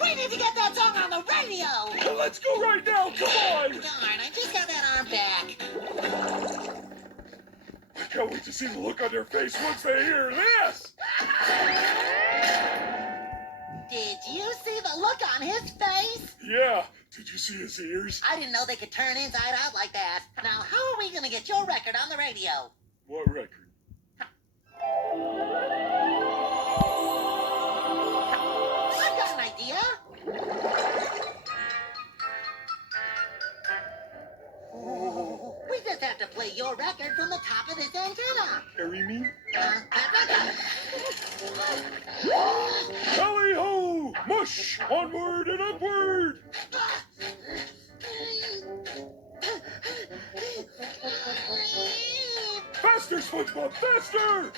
We need to get that song on the radio! Well, let's go right now, come on! Darn, I just got that arm back. I can't wait to see the look on their face once they hear this! Did you see the look on his face? Yeah, did you see his ears? I didn't know they could turn inside out like that. Now, how are we gonna get your record on the radio? What record? I've got an idea. We just have to play your record from the top of this antenna. Carry me? Uh, Tally ho! Mush! Onward and upward! Faster, SpongeBob, faster!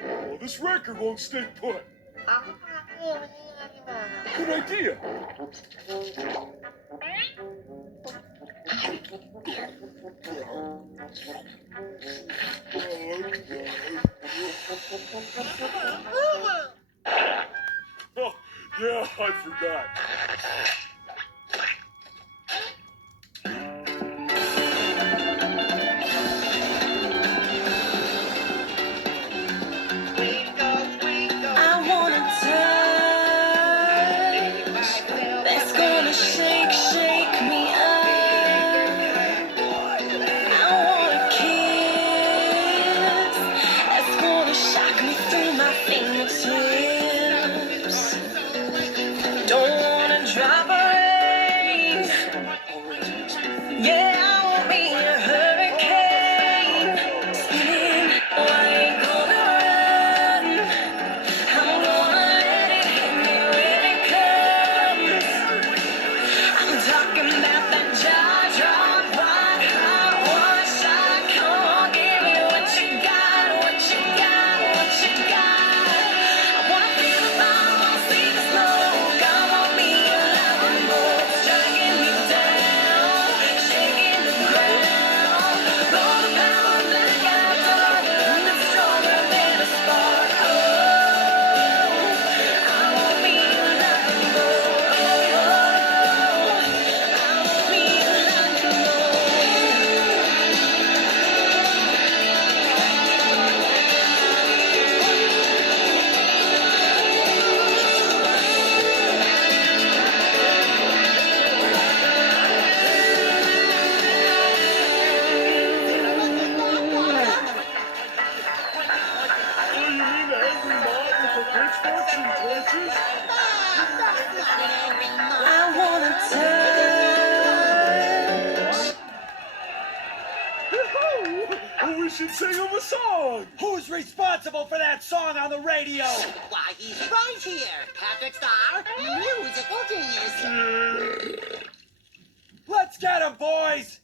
Oh, this record won't stay put. Good idea. Oh, yeah, I forgot. We should sing him a song! Who's responsible for that song on the radio? Why, he's right here. Patrick Starr, musical genius. Let's get him, boys!